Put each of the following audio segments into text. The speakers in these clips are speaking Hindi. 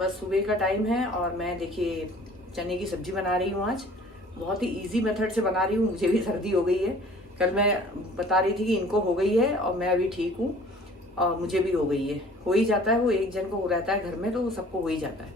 बस सुबह का टाइम है और मैं देखिए चने की सब्जी बना रही हूँ आज। बहुत ही इजी मेथड से बना रही हूँ। मुझे भी सर्दी हो गई है। कल मैं बता रही थी कि इनको हो गई है और मैं अभी ठीक हूँ और मुझे भी हो गई है। हो ही जाता है, वो एक जन को हो रहता है घर में तो वो सबको हो ही जाता है।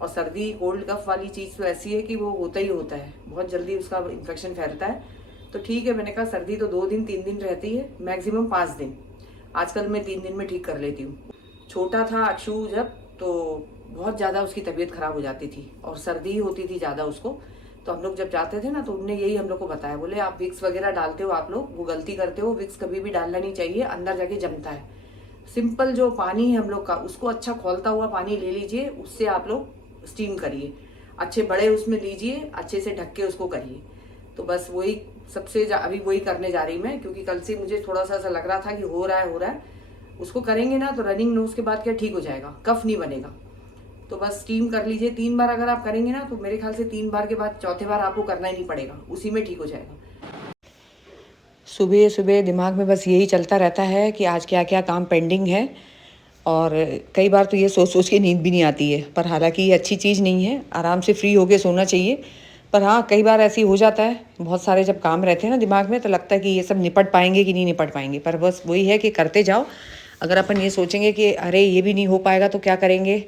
और सर्दी कोल्ड कफ वाली चीज़ तो ऐसी है कि वो होता ही होता है, बहुत जल्दी उसका इन्फेक्शन फैलता है। तो ठीक है, मैंने कहा सर्दी तो 2 दिन 3 दिन रहती है, मैक्सिमम 5 दिन। आजकल मैं 3 दिन में ठीक कर लेती हूँ। छोटा था अक्षु जब, तो बहुत ज़्यादा उसकी तबीयत खराब हो जाती थी और सर्दी होती थी ज़्यादा उसको। तो हम लोग जब जाते थे ना तो उनने यही हम लोग को बताया, बोले आप विक्स वगैरह डालते हो, आप लोग वो गलती करते हो, विक्स कभी भी डालना नहीं चाहिए, अंदर जाके जमता है। सिंपल जो पानी है हम लोग का, उसको अच्छा खौलता हुआ पानी ले लीजिए, उससे आप लोग स्टीम करिए, अच्छे बड़े उसमें लीजिए, अच्छे से ढक के उसको करिए। तो बस वही सबसे अभी वही करने जा रही मैं, क्योंकि कल से मुझे थोड़ा सा ऐसा लग रहा था कि हो रहा है। उसको करेंगे ना तो रनिंग नोज के बाद क्या ठीक हो जाएगा, कफ नहीं बनेगा। तो बस स्टीम कर लीजिए 3 बार अगर आप करेंगे ना, तो मेरे ख्याल से 3 बार के बाद चौथे बार आपको करना ही नहीं पड़ेगा, उसी में ठीक हो जाएगा। सुबह सुबह दिमाग में बस यही चलता रहता है कि आज क्या क्या काम पेंडिंग है। और कई बार तो ये सोच सोच के नींद भी नहीं आती है, पर हालांकि ये अच्छी चीज़ नहीं है, आराम से फ्री होके सोना चाहिए। पर हाँ, कई बार ऐसी हो जाता है, बहुत सारे जब काम रहते हैं ना दिमाग में, तो लगता है कि ये सब निपट पाएंगे कि नहीं निपट पाएंगे। पर बस वही है कि करते जाओ। अगर अपन ये सोचेंगे कि अरे ये भी नहीं हो पाएगा तो क्या करेंगे,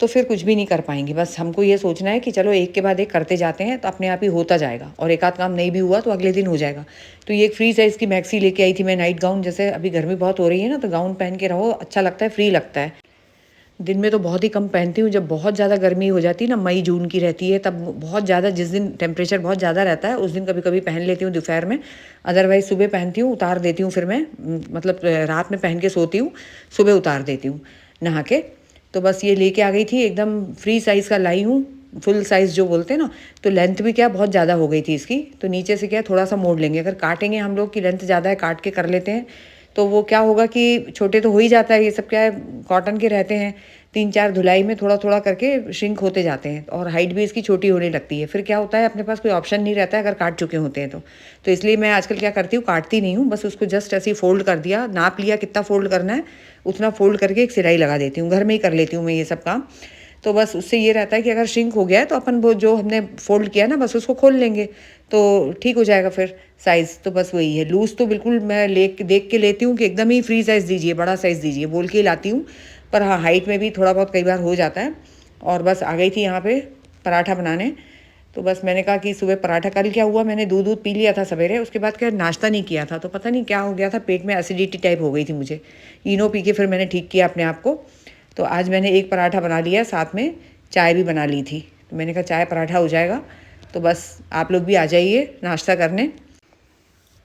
तो फिर कुछ भी नहीं कर पाएंगे। बस हमको ये सोचना है कि चलो एक के बाद एक करते जाते हैं, तो अपने आप ही होता जाएगा। और एक आध काम नहीं भी हुआ तो अगले दिन हो जाएगा। तो ये एक फ्री साइज़ की मैक्सी लेके आई थी मैं, नाइट गाउन। जैसे अभी गर्मी बहुत हो रही है ना, तो गाउन पहन के रहो, अच्छा लगता है, फ्री लगता है। दिन में तो बहुत ही कम पहनती हूँ। जब बहुत ज़्यादा गर्मी हो जाती है ना, मई जून की रहती है, तब बहुत ज़्यादा, जिस दिन टेम्परेचर बहुत ज़्यादा रहता है उस दिन कभी कभी पहन लेती हूँ दोपहर में। अदरवाइज़ सुबह पहनती हूँ, उतार देती हूँ। फिर मैं मतलब रात में पहन के सोती हूँ, सुबह उतार देती हूँ नहा के। तो बस ये लेके आ गई थी, एकदम फ्री साइज़ का लाई हूँ, फुल साइज़ जो बोलते हैं ना। तो लेंथ भी क्या बहुत ज़्यादा हो गई थी इसकी, तो नीचे से क्या थोड़ा सा मोड़ लेंगे। अगर काटेंगे हम लोग की लेंथ ज़्यादा है, काट के कर लेते हैं, तो वो क्या होगा कि छोटे तो हो ही जाता है। ये सब क्या है, कॉटन के रहते हैं, 3-4 धुलाई में थोड़ा थोड़ा करके श्रिंक होते जाते हैं और हाइट भी इसकी छोटी होने लगती है। फिर क्या होता है, अपने पास कोई ऑप्शन नहीं रहता है अगर काट चुके होते हैं तो इसलिए मैं आजकल क्या करती हूँ, काटती नहीं हूँ, बस उसको जस्ट ऐसे ही फोल्ड कर दिया, नाप लिया कितना फोल्ड करना है, उतना फोल्ड करके एक सिलाई लगा देती हूँ। घर में ही कर लेती हूँ मैं ये सब काम। तो बस उससे ये रहता है कि अगर श्रिंक हो गया है तो अपन वो जो हमने फोल्ड किया ना, बस उसको खोल लेंगे तो ठीक हो जाएगा फिर साइज़। तो बस वही है, लूज़ तो बिल्कुल मैं देख के लेती हूँ कि एकदम ही फ्री साइज़ दीजिए, बड़ा साइज़ दीजिए बोल के ही लाती हूँ। पर हाँ, हाइट में भी थोड़ा बहुत कई बार हो जाता है। और बस आ गई थी यहाँ पे पराठा बनाने। तो बस मैंने कहा कि सुबह पराठा, कल क्या हुआ, मैंने दूध पी लिया था सवेरे, उसके बाद क्या नाश्ता नहीं किया था, तो पता नहीं क्या हो गया था, पेट में एसिडिटी टाइप हो गई थी मुझे। इनो पी के फिर मैंने ठीक किया अपने आप को। तो आज मैंने एक पराठा बना लिया, साथ में चाय भी बना ली थी। तो मैंने कहा चाय पराठा हो जाएगा, तो बस आप लोग भी आ जाइए नाश्ता करने।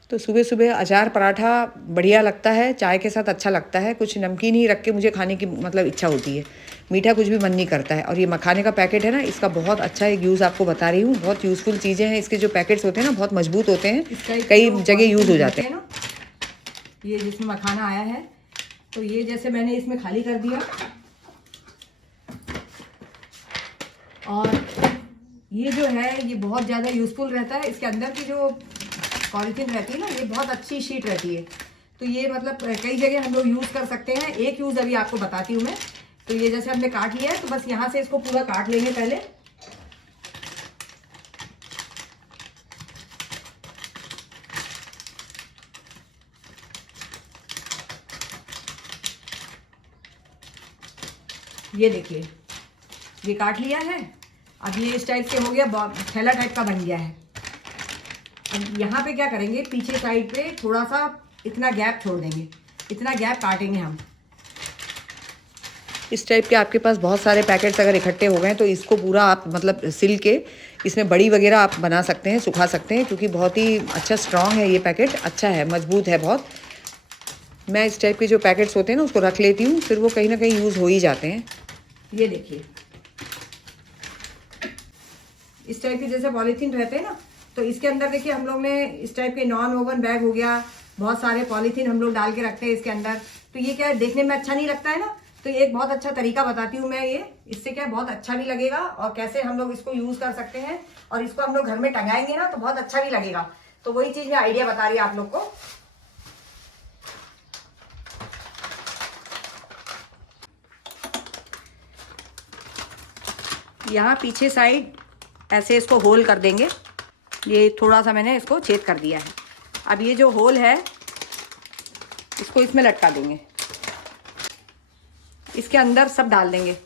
तो सुबह सुबह अचार पराठा बढ़िया लगता है, चाय के साथ अच्छा लगता है। कुछ नमकीन ही रख के मुझे खाने की मतलब इच्छा होती है, मीठा कुछ भी मन नहीं करता है। और ये मखाने का पैकेट है ना, इसका बहुत अच्छा एक यूज़ आपको बता रही हूँ, बहुत यूज़फुल चीज़ें हैं। इसके जो पैकेट्स होते हैं ना, बहुत मजबूत होते हैं, कई जगह यूज़ हो जाते हैं ना। ये जिसमें मखाना आया है, तो ये जैसे मैंने इसमें खाली कर दिया, और ये जो है ये बहुत ज़्यादा यूज़फुल रहता है। इसके अंदर की जो पॉलीथीन रहती है ना, ये बहुत अच्छी शीट रहती है। तो ये मतलब कई जगह हम लोग यूज़ कर सकते हैं। एक यूज़ अभी आपको बताती हूँ मैं। तो ये जैसे हमने काट लिया है, तो बस यहाँ से इसको पूरा काट लेंगे पहले। ये देखिए, ये काट लिया है। अब ये इस टाइप से हो गया, थैला टाइप का बन गया है। अब यहाँ पे क्या करेंगे, पीछे साइड पे थोड़ा सा इतना गैप छोड़ देंगे, इतना गैप काटेंगे हम। इस टाइप के आपके पास बहुत सारे पैकेट्स अगर इकट्ठे हो गए, तो इसको पूरा आप मतलब सिल के इसमें बड़ी वगैरह आप बना सकते हैं, सुखा सकते हैं, क्योंकि बहुत ही अच्छा स्ट्रॉन्ग है ये पैकेट, अच्छा है, मजबूत है बहुत। मैं इस टाइप के जो पैकेट्स होते हैं ना, उसको रख लेती हूँ, फिर वो कहीं ना कहीं यूज़ हो ही जाते हैं। ये देखिए, इस टाइप के जैसे पॉलीथीन रहते हैं ना, तो इसके अंदर देखिए हम लोग ने इस टाइप के नॉन ओवन बैग हो गया, बहुत सारे पॉलीथीन हम लोग डाल के रखते हैं इसके अंदर। तो ये क्या है, देखने में अच्छा नहीं लगता है ना, तो ये एक बहुत अच्छा तरीका बताती हूँ मैं। ये इससे क्या बहुत अच्छा भी लगेगा, और कैसे हम लोग इसको यूज़ कर सकते हैं, और इसको हम लोग घर में टंगाएंगे ना तो बहुत अच्छा भी लगेगा। तो वही चीज़ मैं आइडिया बता रही हूँ आप लोग को। यहाँ पीछे साइड ऐसे इसको होल कर देंगे। ये थोड़ा सा मैंने इसको छेद कर दिया है। अब ये जो होल है इसको इसमें लटका देंगे, इसके अंदर सब डाल देंगे।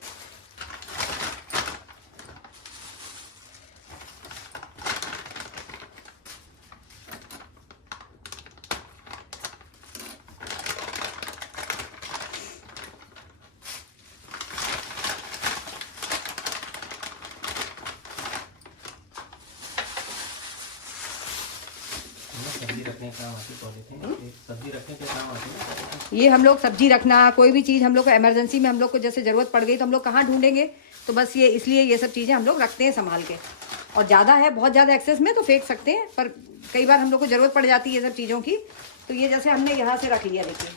ये हम लोग सब्जी रखना, कोई भी चीज़ हम लोग को इमरजेंसी में हम लोग को जैसे ज़रूरत पड़ गई तो हम लोग कहाँ ढूंढेंगे, तो बस ये इसलिए ये सब चीज़ें हम लोग रखते हैं संभाल के। और ज़्यादा है, बहुत ज़्यादा एक्सेस में तो फेंक सकते हैं, पर कई बार हम लोग को ज़रूरत पड़ जाती है ये सब चीज़ों की। तो ये जैसे हमने यहाँ से रख लिया, देखिए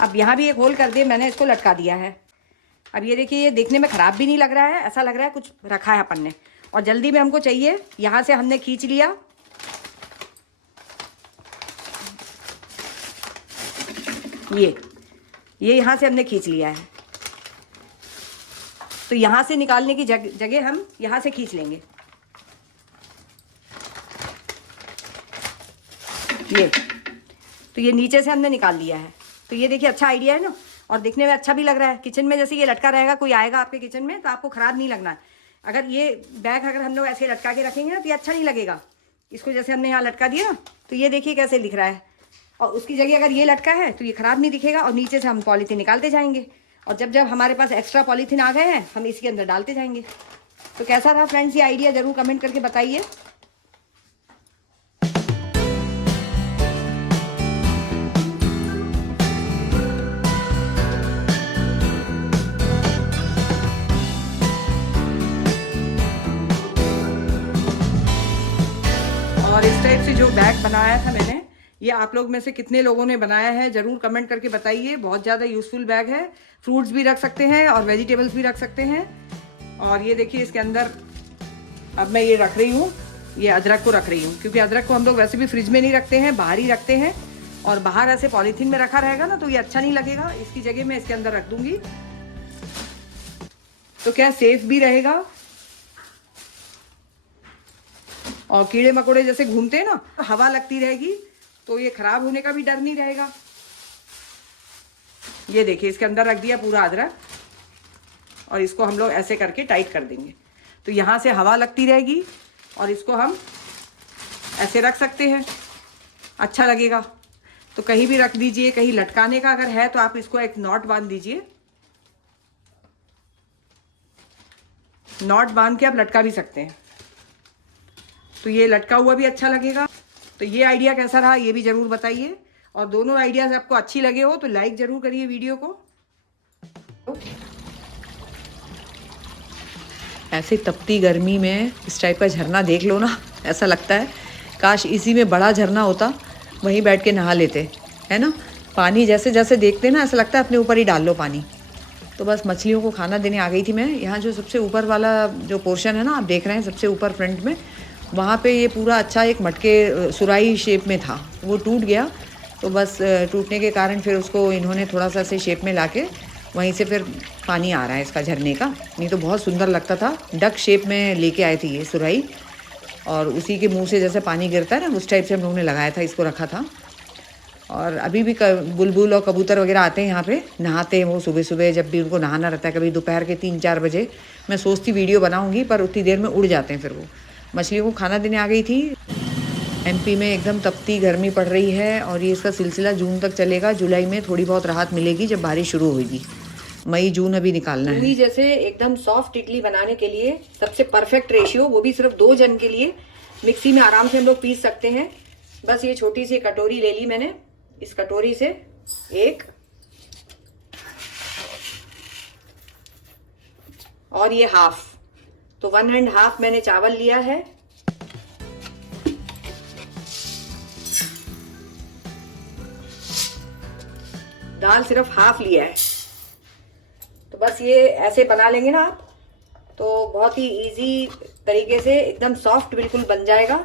अब यहाँ भी एक होल कर दिए, मैंने इसको लटका दिया है। अब ये देखिए, ये देखने में ख़राब भी नहीं लग रहा है, ऐसा लग रहा है कुछ रखा है अपन ने। और जल्दी में हमको चाहिए, यहाँ से हमने खींच लिया, ये यहाँ से हमने खींच लिया है। तो यहाँ से निकालने की जगह हम यहाँ से खींच लेंगे। तो ये नीचे से हमने निकाल लिया है। तो ये देखिए अच्छा आइडिया है ना, और दिखने में अच्छा भी लग रहा है। किचन में जैसे ये लटका रहेगा, कोई आएगा आपके किचन में तो आपको ख़राब नहीं लगना है। अगर ये बैग अगर हम लोग ऐसे लटका के रखेंगे ना तो ये अच्छा नहीं लगेगा। इसको जैसे हमने यहाँ लटका दिया ना, तो ये देखिए कैसे दिख रहा है। और उसकी जगह अगर ये लटका है तो ये ख़राब नहीं दिखेगा, और नीचे से हम पॉलीथीन निकालते जाएंगे। और जब जब हमारे पास एक्स्ट्रा पॉलीथीन आ गए हैं, हम इसके अंदर डालते जाएंगे। तो कैसा रहा फ्रेंड्स ये आइडिया, ज़रूर कमेंट करके बताइए। और इस टाइप से जो बैग बनाया था मैंने, ये आप लोग में से कितने लोगों ने बनाया है ज़रूर कमेंट करके बताइए। बहुत ज़्यादा यूज़फुल बैग है, फ्रूट्स भी रख सकते हैं और वेजिटेबल्स भी रख सकते हैं। और ये देखिए इसके अंदर अब मैं ये रख रही हूँ, ये अदरक को रख रही हूँ, क्योंकि अदरक को हम लोग वैसे भी फ्रिज में नहीं रखते हैं, बाहर ही रखते हैं। और बाहर ऐसे पॉलीथीन में रखा रहेगा ना तो ये अच्छा नहीं लगेगा। इसकी जगह मैं इसके अंदर रख दूँगी, तो क्या सेफ भी रहेगा। और कीड़े मकोड़े जैसे घूमते हैं ना, हवा लगती रहेगी तो ये ख़राब होने का भी डर नहीं रहेगा। ये देखिए इसके अंदर रख दिया पूरा अदरक, और इसको हम लोग ऐसे करके टाइट कर देंगे। तो यहाँ से हवा लगती रहेगी, और इसको हम ऐसे रख सकते हैं, अच्छा लगेगा। तो कहीं भी रख दीजिए, कहीं लटकाने का अगर है तो आप इसको एक नॉट बांध दीजिए, नॉट बांध के आप लटका भी सकते हैं, तो ये लटका हुआ भी अच्छा लगेगा। तो ये आइडिया कैसा रहा ये भी ज़रूर बताइए। और दोनों आइडियाज़ आपको अच्छी लगे हो तो लाइक ज़रूर करिए वीडियो को। ऐसे तपती गर्मी में इस टाइप का झरना देख लो ना, ऐसा लगता है काश इसी में बड़ा झरना होता, वहीं बैठ के नहा लेते, है ना। पानी जैसे जैसे देखते ना ऐसा लगता है अपने ऊपर ही डाल लो पानी। तो बस मछलियों को खाना देने आ गई थी मैं। यहाँ जो सबसे ऊपर वाला जो पोर्शन है ना, आप देख रहे हैं सबसे ऊपर फ्रंट में, वहाँ पे ये पूरा अच्छा एक मटके सुराही शेप में था, वो टूट गया। तो बस टूटने के कारण फिर उसको इन्होंने थोड़ा सा से शेप में लाके वहीं से फिर पानी आ रहा है इसका झरने का। नहीं तो बहुत सुंदर लगता था, डक शेप में लेके आए थे ये सुराही, और उसी के मुंह से जैसे पानी गिरता है ना उस टाइप से हम लोगों ने लगाया था, इसको रखा था। और अभी भी बुलबुल और कबूतर वगैरह आते हैं यहाँ पे, नहाते हैं वो सुबह सुबह जब भी उनको नहाना रहता है। कभी दोपहर के 3-4 बजे मैं सोचती वीडियो बनाऊँगी, पर उतनी देर में उड़ जाते हैं फिर वो। मछलियों को खाना देने आ गई थी। एमपी में एकदम तपती गर्मी पड़ रही है, और ये इसका सिलसिला जून तक चलेगा। जुलाई में थोड़ी बहुत राहत मिलेगी जब बारिश शुरू होगी। मई जून अभी निकालना है। पूरी जैसे एकदम सॉफ्ट इडली बनाने के लिए सबसे परफेक्ट रेशियो, वो भी सिर्फ 2 जन के लिए, मिक्सी में आराम से हम लोग पीस सकते हैं। बस ये छोटी सी कटोरी ले ली मैंने, इस कटोरी से एक, और ये हाफ, तो 1.5 मैंने चावल लिया है। दाल सिर्फ हाफ लिया है। तो बस ये ऐसे बना लेंगे ना आप, तो बहुत ही इजी तरीके से एकदम सॉफ्ट बिल्कुल बन जाएगा,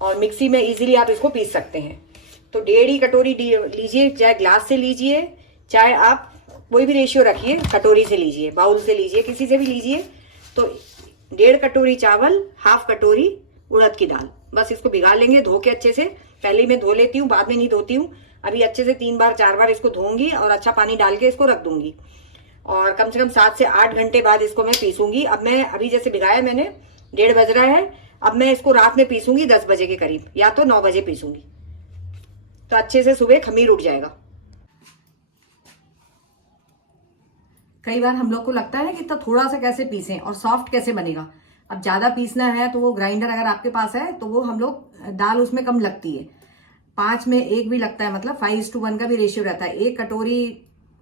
और मिक्सी में इजीली आप इसको पीस सकते हैं। तो 1.5 कटोरी लीजिए, चाहे ग्लास से लीजिए, चाहे आप कोई भी रेशियो रखिए, कटोरी से लीजिए, बाउल से लीजिए, किसी से भी लीजिए। तो 1.5 कटोरी चावल, 1/2 कटोरी उड़द की दाल, बस इसको भिगा लेंगे धो के अच्छे से। पहले ही मैं धो लेती हूँ, बाद में नहीं धोती हूँ। अभी अच्छे से 3 बार 4 बार इसको धोऊंगी और अच्छा पानी डाल के इसको रख दूंगी। और कम से कम 7 से 8 घंटे बाद इसको मैं पीसूंगी। अब मैं अभी जैसे भिगाया मैंने, 1:30 बज रहा है, अब मैं इसको रात में पीसूंगी 10 बजे के करीब, या तो 9 बजे पीसूंगी, तो अच्छे से सुबह खमीर उठ जाएगा। कई बार हम लोग को लगता है कि इतना थोड़ा सा कैसे पीसें और सॉफ्ट कैसे बनेगा। अब ज्यादा पीसना है तो वो ग्राइंडर अगर आपके पास है तो वो हम लोग दाल उसमें कम लगती है, 5 में 1 भी लगता है, मतलब 5:1 का भी रेशियो रहता है। 1 कटोरी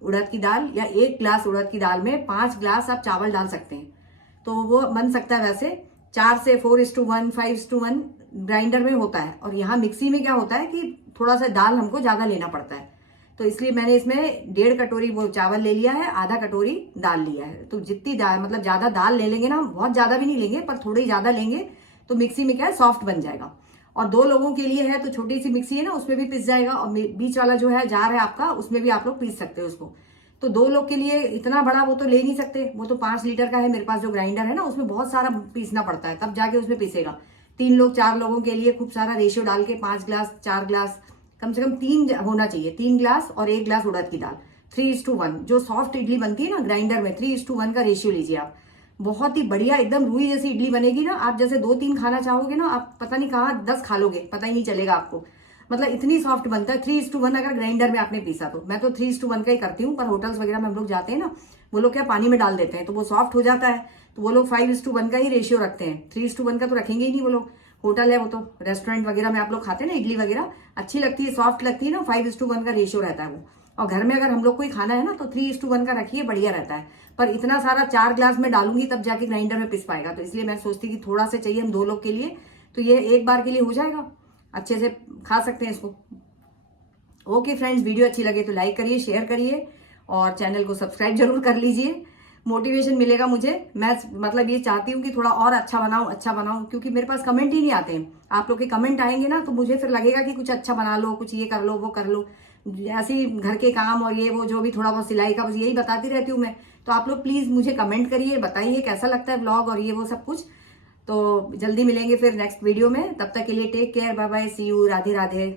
उड़द की दाल या 1 गिलास उड़द की दाल में 5 गिलास आप चावल डाल सकते हैं, तो वो बन सकता है। वैसे 4 से 4:1, 5:1 ग्राइंडर में होता है, और यहाँ मिक्सी में क्या होता है कि थोड़ा सा दाल हमको ज्यादा लेना पड़ता है, तो इसलिए मैंने इसमें 1.5 कटोरी वो चावल ले लिया है, आधा कटोरी दाल लिया है। तो जितनी दाल, मतलब ज्यादा दाल ले लेंगे ना, बहुत ज्यादा भी नहीं लेंगे पर थोड़ी ज्यादा लेंगे, तो मिक्सी में क्या है सॉफ्ट बन जाएगा। और 2 लोगों के लिए है तो छोटी सी मिक्सी है ना, उसमें भी पिस जाएगा, और बीच वाला जो है जार है आपका, उसमें भी आप लोग पीस सकते हो उसको। तो 2 लोग के लिए इतना बड़ा वो तो ले नहीं सकते, वो तो 5 लीटर का है मेरे पास जो ग्राइंडर है ना, उसमें बहुत सारा पीसना पड़ता है, तब जाके उसमें पीसेगा। 3 लोग 4 लोगों के लिए खूब सारा रेशियो डाल के 5 गिलास 4 गिलास, कम से कम 3 होना चाहिए, 3 गिलास और 1 गिलास उड़द की दाल, 3:1। जो सॉफ्ट इडली बनती है ना ग्राइंडर में, 3:1 का रेशियो लीजिए आप। बहुत ही बढ़िया एकदम रूई जैसी इडली बनेगी ना। आप जैसे 2-3 खाना चाहोगे ना, आप पता नहीं कहाँ 10 खा लोगे, पता ही नहीं चलेगा आपको, मतलब इतनी सॉफ्ट बनता है 3:1 अगर ग्राइंडर में आपने पीसा तो। मैं तो 3:1 का ही करती हूँ, पर होटल्स वगैरह में हम लोग जाते हैं ना, वो लोग क्या पानी में डाल देते हैं तो वो सॉफ्ट हो जाता है, तो वो लोग 5:1 का ही रेशियो रखते हैं। 3:1 का तो रखेंगे ही नहीं वो लोग। होटल है वो तो, रेस्टोरेंट वगैरह में आप लोग खाते हैं ना इडली वगैरह, अच्छी लगती है, सॉफ्ट लगती है ना, 5:1 का रेशियो रहता है वो। और घर में अगर हम लोग को ही खाना है ना तो 3:1 का रखिए, बढ़िया रहता है। पर इतना सारा 4 गिलास में डालूंगी तब जाके ग्राइंडर में पिस पाएगा, तो इसलिए मैं सोचती कि थोड़ा सा चाहिए हम 2 लोग के लिए, तो ये एक बार के लिए हो जाएगा, अच्छे से खा सकते हैं इसको। ओके फ्रेंड्स, वीडियो अच्छी लगे तो लाइक करिए, शेयर करिए और चैनल को सब्सक्राइब जरूर कर लीजिए। मोटिवेशन मिलेगा मुझे, मैं मतलब ये चाहती हूँ कि थोड़ा और अच्छा बनाऊं, क्योंकि मेरे पास कमेंट ही नहीं आते हैं। आप लोग के कमेंट आएंगे ना तो मुझे फिर लगेगा कि कुछ अच्छा बना लो, कुछ ये कर लो वो कर लो, ऐसे ही घर के काम और ये वो जो भी थोड़ा बहुत सिलाई का, बस यही बताती रहती हूँ मैं। तो आप लोग प्लीज मुझे कमेंट करिए, बताइए कैसा लगता है ब्लॉग और ये वो सब कुछ। तो जल्दी मिलेंगे फिर नेक्स्ट वीडियो में, तब तक के लिए take care, bye bye, see you, Radhe Radhe.